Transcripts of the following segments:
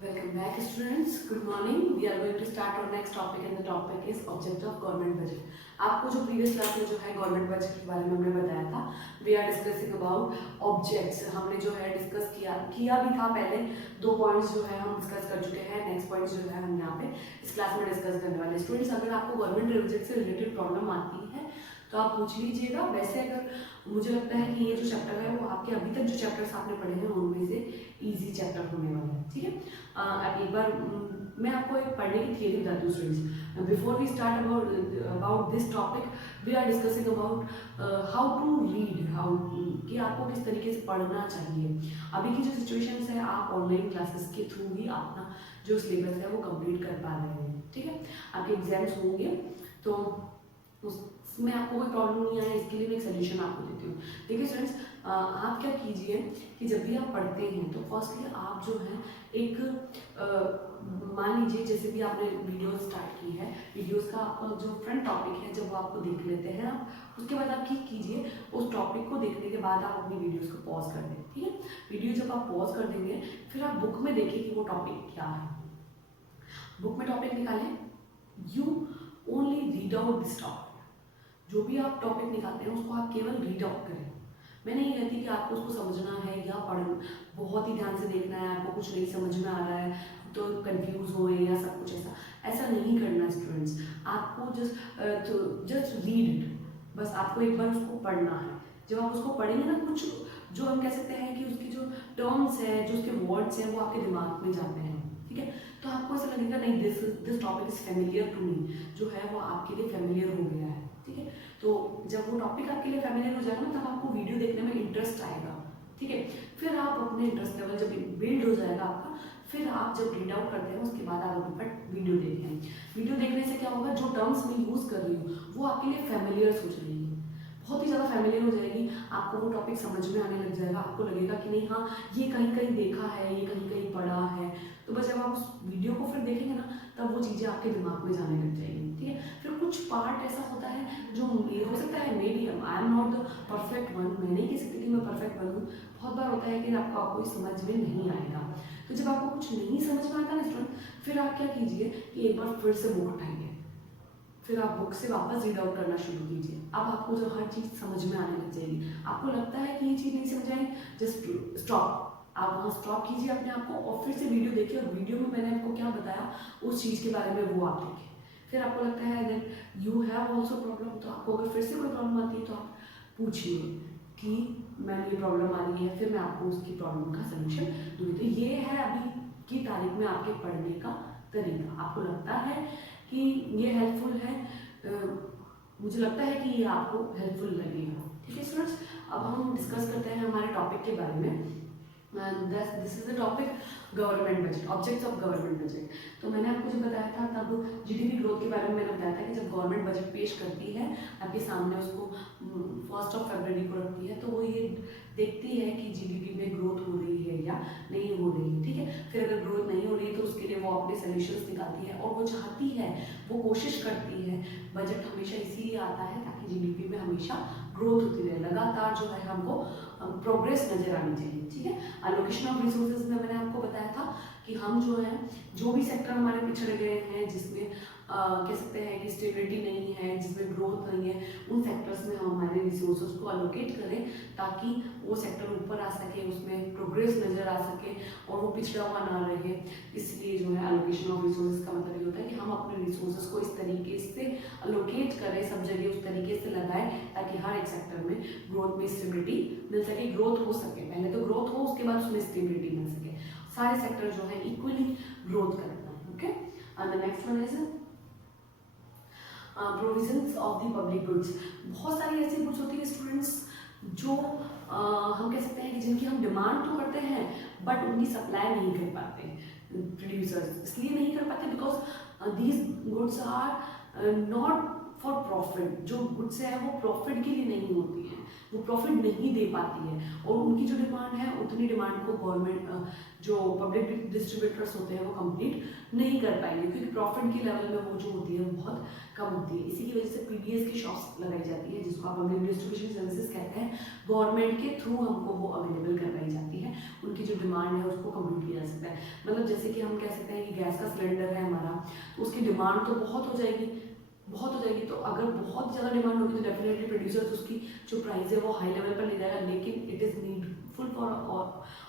Welcome back students. Good morning. We are going to start our next topic and the topic is object of government budget. आपको जो previous class में जो है government budget के बारे में हमने बताया था, we are discussing about objects. हमने जो है discuss किया भी था पहले, 2 points जो है हम discuss कर चुके हैं. Next point जो है हम यहाँ पे इस class में discuss करने वाले. Students अगर आपको government budget से related problem आती है तो आप पूछ लीजिएगा. वैसे अगर मुझे लगता है कि ये जो चैप्टर है वो आपके अभी तक जो चैप्टर्स आपने पढ़े हैं उनमें से इजी चैप्टर होने वाला है. ठीक है. अब एक बार मैं आपको एक पढ़ने की थियरी बताती हूँ students. Before we start about this topic we are discussing about how to read, how कि आपको किस तरीके से पढ़ना चाहिए. अभी की जो सिचुएशन है आप ऑनलाइन क्लासेस के थ्रू ही अपना जो सिलेबस है वो कंप्लीट कर पा रहे हैं. ठीक है. आपके एग्जाम्स होंगे तो उसमें आपको कोई प्रॉब्लम नहीं आए इसके लिए मैं एक सोल्यूशन आपको देती हूँ. देखिए स्टूडेंट्स, आप क्या कीजिए कि जब भी आप पढ़ते हैं तो फर्स्टली आप जो है एक मान लीजिए जैसे भी आपने वीडियो स्टार्ट की है, वीडियोस का आपका जो फ्रंट टॉपिक है जब वो आपको देख लेते हैं आप, उसके बाद आप क्या कीजिए उस टॉपिक को देखने के बाद आप अपनी वीडियोस को पॉज कर दें. ठीक है. वीडियो जब आप पॉज कर देंगे फिर आप बुक में देखिए कि वो टॉपिक क्या है. बुक में टॉपिक निकालें. You only read out this topic. जो भी आप टॉपिक निकालते हैं उसको आप केवल रीड आउट करें. मैं नहीं कहती कि आपको उसको समझना है या बहुत ही ध्यान से देखना है, आपको कुछ नहीं समझ में आ रहा है तो कंफ्यूज हो या सब कुछ ऐसा नहीं करना स्टूडेंट्स. आपको जस्ट रीड इट. बस आपको एक बार उसको पढ़ना है. जब आप उसको पढ़ेंगे ना, कुछ जो हम कह सकते हैं कि उसकी जो टर्म्स हैं, जो उसके वर्ड्स हैं वो आपके दिमाग में जाते हैं. ठीक है. तो आपको ऐसा लगेगा नहीं this topic is familiar to me, जो है वो आपके लिए फेमिलियर हो गया है. ठीक है. तो जब वो टॉपिक आपके लिए फेमिलियर हो जाएगा ना तब आपको वीडियो देखने में इंटरेस्ट आएगा. ठीक है. फिर आप अपने इंटरेस्ट लेवल जब बिल्ड हो जाएगा आपका, फिर आप जब रीड आउट करते हैं उसके बाद आप अपने पर वीडियो देखें. वीडियो देखने से क्या होगा, जो टर्म्स मैं यूज़ कर रही हूँ वो आपके लिए फेमिलियर हो जाएगी, बहुत ही ज़्यादा फेमिलियर हो जाएगी. आपको वो टॉपिक समझ में आने लग जाएगा. आपको लगेगा कि नहीं हाँ ये कहीं कहीं देखा है, ये कहीं कहीं पढ़ा है. तो बस जब आप उस वीडियो को फिर देखेंगे ना तब वो चीज़ें आपके दिमाग में जाने लग जाएंगी. ठीक है. फिर कुछ पार्ट ऐसा होता है जो हो सकता है maybe I am not the perfect one, मैं नहीं कह सकती कि मैं परफेक्ट वन हूँ. बहुत बार होता है कि आपको कोई समझ में नहीं आएगा. तो जब आपको कुछ नहीं समझ में आता ना स्टूडेंट, फिर आप क्या कीजिए कि एक बार फिर से बुक उठाइए. फिर आप बुक से वापस रीड आउट करना शुरू कीजिए. अब आपको जो हर चीज़ समझ में आने लग जाएगी. आपको लगता है कि ये चीज़ नहीं समझ आई, जस्ट स्टॉप. आप वहाँ स्टॉप कीजिए अपने आप को और फिर से वीडियो देखिए. और वीडियो में मैंने आपको क्या बताया उस चीज़ के बारे में वो आप देखिए. फिर आपको लगता है that you have also problem, तो आपको अगर फिर से कोई प्रॉब्लम आती है तो आप पूछिए कि मैम ये प्रॉब्लम आ रही है, फिर मैं आपको उसकी प्रॉब्लम का सोल्यूशन दूँगी. तो ये है अभी की तारीख में आपके पढ़ने का तरीका. आपको लगता है कि ये हेल्पफुल है, मुझे लगता है कि ये आपको हेल्पफुल लगेगा. ठीक है स्टूडेंट्स. अब हम डिस्कस करते हैं हमारे टॉपिक के बारे में. This is the topic government budget, objects of government budget. तो मैंने आपको जब बताया था तब जीडीपी ग्रोथ के बारे में मैंने बताया था कि जब गवर्नमेंट बजट पेश करती है आपके सामने, उसको 1 फरवरी को रखती है, तो वो ये देखती है कि जीडीपी में ग्रोथ हो रही है या नहीं हो रही है. ठीक है. फिर अगर ग्रोथ नहीं हो रही है तो उसके लिए वो अपने सोल्यूशंस निकालती है और वो चाहती है, वो कोशिश करती है. बजट हमेशा इसीलिए आता है ताकि जीडीपी में हमेशा ग्रोथ होती रहे, लगातार जो है हमको प्रोग्रेस नजर आनी चाहिए. ठीक है. एलोकेशन ऑफ रिसोर्सेज में मैंने आपको बताया था कि हम जो है जो भी सेक्टर हमारे पिछड़ गए हैं, जिसमें कह सकते हैं कि स्टेबिलिटी नहीं है, जिसमें ग्रोथ नहीं है, उन सेक्टर्स में हम हमारे रिसोर्सेज को अलोकेट करें ताकि वो सेक्टर ऊपर आ सके, उसमें प्रोग्रेस नज़र आ सके और वो पिछड़ा हुआ ना रहे. इसलिए जो है एलोकेशन ऑफ रिसोर्सेज का मतलब ये होता है कि हम अपने रिसोर्सेज को इस तरीके से अलोकेट करें, सब जगह उस तरीके से लगाएं ताकि हर एक सेक्टर में ग्रोथ में स्टेबिलिटी मिल सके, ग्रोथ हो सके. पहले तो ग्रोथ हो, उसके बाद उसमें स्टेबिलिटी मिल सके. सारे सेक्टर जो है इक्वली ग्रोथ करना है. Okay. And the next one is provisions of the public goods. बहुत सारी ऐसी गुड्स होती है स्टूडेंट्स जो हम कह सकते हैं कि जिनकी हम डिमांड तो करते हैं बट उनकी सप्लाई नहीं कर पाते प्रोड्यूसर्स. इसलिए नहीं कर पाते because these goods are not for profit. जो गुड्स है वो प्रॉफिट के लिए नहीं होती है, वो प्रॉफिट नहीं दे पाती है, और उनकी जो डिमांड है उतनी डिमांड को गवर्नमेंट जो पब्लिक डिस्ट्रीब्यूटर्स होते हैं वो कंप्लीट नहीं कर पाएंगे, क्योंकि प्रॉफिट की लेवल में वो जो होती है वो बहुत कम होती है। इसी की वजह से पीडीएस की शॉप्स लगाई जाती है, जिसको आप पब्लिक डिस्ट्रीब्यूशन सर्विसेज कहते हैं। गवर्नमेंट के थ्रू हमको वो अवेलेबल करवाई जाती है, उनकी जो डिमांड है उसको कंप्लीट किया जा सकता है। मतलब जैसे कि हम कह सकते हैं कि गैस का सिलेंडर है हमारा, तो उसकी डिमांड तो बहुत हो जाएगी, बहुत हो जाएगी। तो अगर बहुत ज़्यादा डिमांड होगी तो डेफिनेटली प्रोड्यूसर्स उसकी जो प्राइस है वो हाई लेवल पर ले जाएगा, लेकिन it is needful for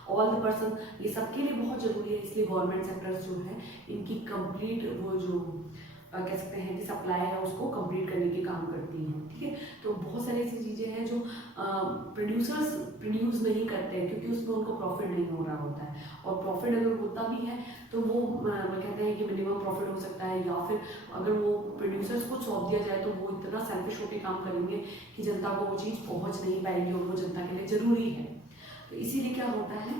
all the person, ये सबके लिए बहुत ज़रूरी है। इसलिए गवर्नमेंट सेक्टर्स जो है इनकी कंप्लीट वो जो कह सकते हैं कि सप्लाई है उसको कंप्लीट करने के काम करती हैं, ठीक है। तो बहुत सारी ऐसी चीज़ें हैं जो प्रोड्यूसर्स प्रोड्यूस नहीं करते हैं, क्योंकि उसमें उनको प्रॉफिट नहीं हो रहा होता है, और प्रॉफिट अगर होता भी है तो वो कहते हैं कि मिनिमम प्रॉफिट हो सकता है, या फिर अगर वो प्रोड्यूसर्स को सौंप दिया जाए तो वो इतना सेल्फिश होकर काम करेंगे कि जनता को वो चीज़ पहुँच नहीं पाएगी, और वो जनता के लिए ज़रूरी है। तो इसीलिए क्या होता है,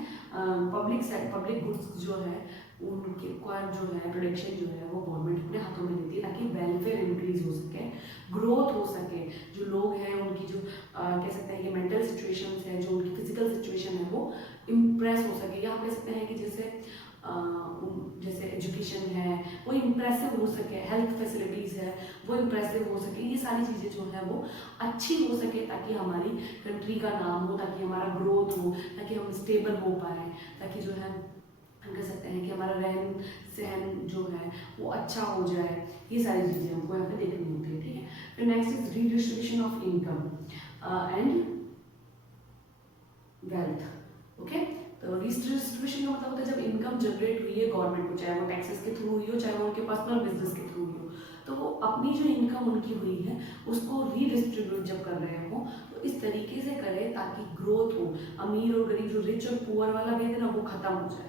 पब्लिक गुड्स जो है उनके का जो है प्रोडक्शन जो है वो गवर्नमेंट अपने हाथों में लेती है, ताकि वेलफेयर इंक्रीज हो सके, ग्रोथ हो सके। जो लोग हैं उनकी जो कह सकते हैं कि मेंटल सिचुएशंस है, जो उनकी फिजिकल सिचुएशन है वो इम्प्रेस हो सके, या हम कह सकते हैं कि जैसे एजुकेशन है वो इम्प्रेसिव हो सके, हेल्थ फैसिलिटीज़ है वो इम्प्रेसिव हो सके, ये सारी चीज़ें जो है वो अच्छी हो सके, ताकि हमारी कंट्री का नाम हो, ताकि हमारा ग्रोथ हो, ताकि हम स्टेबल हो पाए, ताकि जो है हम कह सकते हैं कि हमारा रहन सहन जो है वो अच्छा हो जाए। ये सारी चीज़ें हमको यहाँ पे देखनी होती है, ठीक है। फिर next is redistribution of income and wealth, okay. तो रीडिस्ट्रीब्यूशन का मतलब होता है जब इनकम जनरेट हुई है गवर्नमेंट को, चाहे वो टैक्सेस के थ्रू हुई हो, चाहे वो उनके पर्सनल बिजनेस के थ्रू हुई हो, तो वो अपनी जो इनकम उनकी हुई है उसको रीडिस्ट्रीब्यूट जब कर रहे हो तो इस तरीके से करें ताकि ग्रोथ हो, अमीर और गरीब, जो रिच और पुअर वाला भेद है ना वो खत्म हो जाए।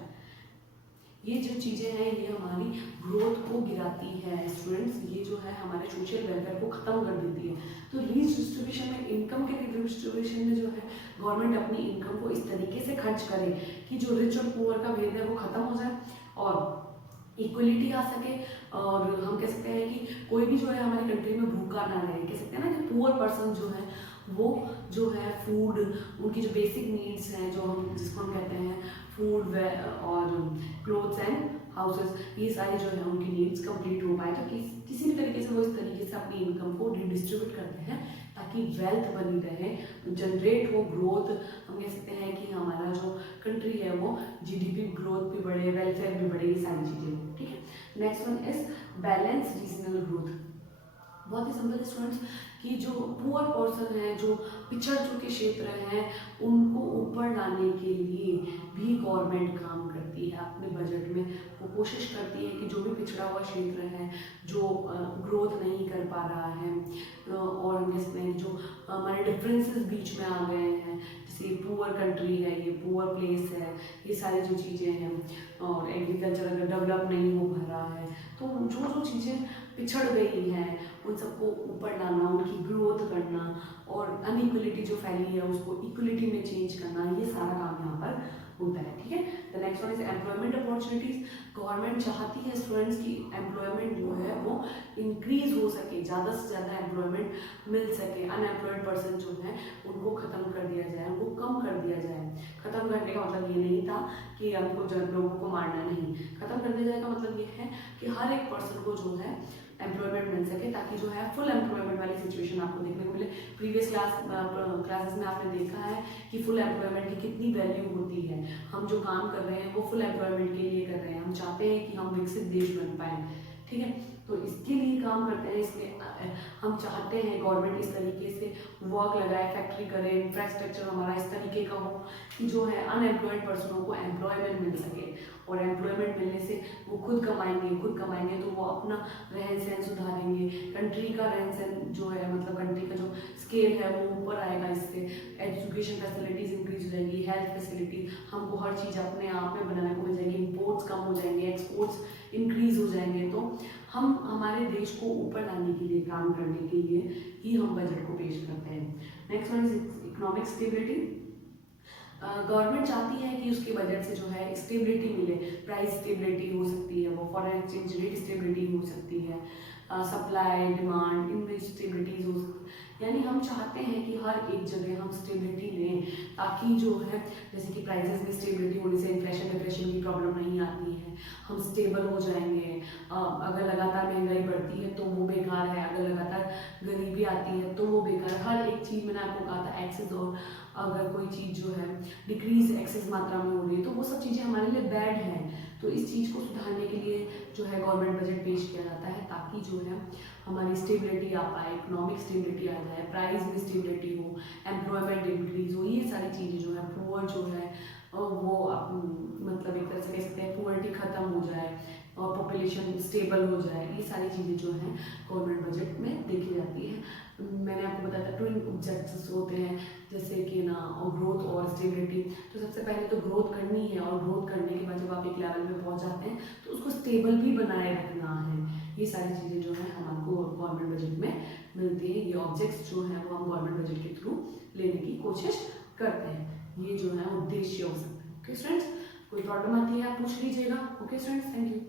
ये जो चीज़ें हैं ये हमारी ग्रोथ को गिराती है स्टूडेंट्स, ये जो है हमारे सोशल वेलफेयर को ख़त्म कर देती है। तो रीडिस्ट्रीब्यूशन में, इनकम के रीडिस्ट्रीब्यूशन में जो है गवर्नमेंट अपनी इनकम को इस तरीके से खर्च करे कि जो रिच और पुअर का भेद है वो ख़त्म हो जाए और इक्वलिटी आ सके। और हम कह सकते हैं कि कोई भी जो है हमारी कंट्री में भूखा ना रहे, कह सकते हैं ना कि पुअर पर्सन जो है वो जो है फूड, उनकी जो बेसिक नीड्स हैं जो हम जिसको हम कहते हैं फूड और क्लोथ्स एंड हाउसेस, ये सारी जो है उनकी नीड्स कंप्लीट हो पाए। तो किसी भी तरीके से वो इस तरीके से अपनी इनकम को रिडिस्ट्रीब्यूट करते हैं ताकि वेल्थ बनी रहे, जनरेट हो, ग्रोथ। हम कह सकते हैं कि हमारा जो कंट्री है वो जीडीपी ग्रोथ भी बढ़े, वेलफेयर भी बढ़े, ये सारी चीज़ें, ठीक है। Next one is balance regional growth. बहुत ही सिंपल स्टूडेंट्स कि जो पुअर पर्सन है, जो पिछड़ चुके क्षेत्र हैं, उनको ऊपर लाने के लिए भी गवर्नमेंट काम करती है अपने बजट में। वो कोशिश करती है कि जो भी पिछड़ा हुआ क्षेत्र है, जो ग्रोथ नहीं कर पा रहा है, और इसमें जो हमारे डिफरेंसेस बीच में आ गए हैं, जैसे पुअर कंट्री है, ये पुअर प्लेस है, ये सारी जो चीज़ें हैं, और एग्रीकल्चर अगर डेवलप नहीं हो पा रहा है, तो जो जो चीज़ें पिछड़ गई हैं उन सबको ऊपर लाना, उनकी ग्रोथ करना, और अनइक्वलिटी जो फैली है उसको इक्वलिटी में चेंज करना, ये सारा काम यहाँ पर होता है, ठीक है। The next one is employment opportunities. Government चाहती है स्टूडेंट्स की एम्प्लॉयमेंट जो है वो इंक्रीज हो सके, ज़्यादा से ज़्यादा एम्प्लॉयमेंट मिल सके, अनएम्प्लॉयड पर्सन जो है उनको ख़त्म कर दिया जाए, उनको कम कर दिया जाए। ख़त्म करने का मतलब ये नहीं था कि हमको लोगों को मारना नहीं, ख़त्म कर दिया जाए का मतलब ये है कि हर एक पर्सन को जो है एम्प्लॉयमेंट मिल सके, ताकि जो है फुल एम्प्लॉयमेंट वाली सिचुएशन आपको देखने को मिले। प्रीवियस क्लासेस में आपने देखा है कि फुल एम्प्लॉयमेंट की कितनी वैल्यू होती है। हम जो काम कर रहे हैं वो फुल एम्प्लॉयमेंट के लिए कर रहे हैं, हम चाहते हैं कि हम विकसित देश बन पाएँ, ठीक है। तो इसके लिए काम करते हैं, इसलिए हम चाहते हैं गवर्नमेंट इस तरीके से वर्क लगाए, फैक्ट्री करे, इंफ्रास्ट्रक्चर हमारा इस तरीके का हो कि जो है अनएम्प्लॉयड पर्सनों को एम्प्लॉयमेंट मिल सके, और एम्प्लॉयमेंट मिलने से वो खुद कमाएंगे तो वो अपना रहन सहन सुधारेंगे, कंट्री का रहन सहन जो है मतलब कंट्री का जो स्केल है वो ऊपर आएगा, इससे एजुकेशन फैसिलिटीज़ इंक्रीज हो जाएगी, हेल्थ फैसिलिटी, हमको हर चीज़ अपने आप में बनाने को मिल जाएगी, इम्पोर्ट्स कम हो जाएंगे, एक्सपोर्ट्स इंक्रीज हो जाएंगे। तो हम हमारे देश को ऊपर लाने के लिए, काम करने के लिए ही हम बजट को पेश करते हैं। Next one is economic stability. Government चाहती है कि उसके बजट से जो है स्टेबिलिटी मिले, प्राइस स्टेबिलिटी हो सकती है, वो फॉरेन एक्सचेंज रेट स्टेबिलिटी हो सकती है, सप्लाई डिमांड इनमें स्टेबिलिटीज हो सकती है। यानी हम चाहते हैं कि हर एक जगह हम स्टेबिलिटी लें, ताकि जो है जैसे कि प्राइसेस में स्टेबिलिटी होने से इन्फ्लेशन डिप्रेशन की प्रॉब्लम नहीं आती है, हम स्टेबल हो जाएंगे। अगर लगातार महंगाई बढ़ती है तो वो बेकार है, अगर लगातार गरीबी आती है तो वो बेकार है। हर एक चीज़ मैंने आपको कहा था एक्सेस, और अगर कोई चीज़ जो है डिक्रीज एक्सेस मात्रा में हो रही है तो वो सब चीज़ें हमारे लिए बैड हैं। तो इस चीज़ को सुधारने के लिए जो है गवर्नमेंट बजट पेश किया जाता है, ताकि जो है हमारी स्टेबिलिटी आ पाए, इकोनॉमिक स्टेबिलिटी आ जाए, प्राइस में स्टेबिलिटी हो, एम्प्लॉयमेंट इंक्रीज हो, ये सारी चीज़ें जो है पुअर जो है वो मतलब एक तरह से कह सकते हैं पुअर्टी खत्म हो जाए और पॉपुलेशन स्टेबल हो जाए। ये सारी चीज़ें जो हैं गवर्नमेंट बजट में देखी जाती है। मैंने आपको बताया था ट्विन ऑब्जेक्टिव्स होते हैं, जैसे कि ना ग्रोथ और स्टेबिलिटी। तो सबसे पहले तो ग्रोथ करनी है, और ग्रोथ करने के बाद जब आप एक लेवल पे पहुंच जाते हैं तो उसको स्टेबल भी बनाए रखना है। ये सारी चीज़ें जो है हमको गवर्नमेंट बजट में मिलती है। ये ऑब्जेक्ट्स जो हैं वो हम गवर्नमेंट बजट के थ्रू लेने की कोशिश करते हैं। ये जो है उद्देश्य हो सकते हैं। ओके स्टूडेंट्स, कोई प्रॉब्लम आती है आप पूछ लीजिएगा। Okay students, thank you.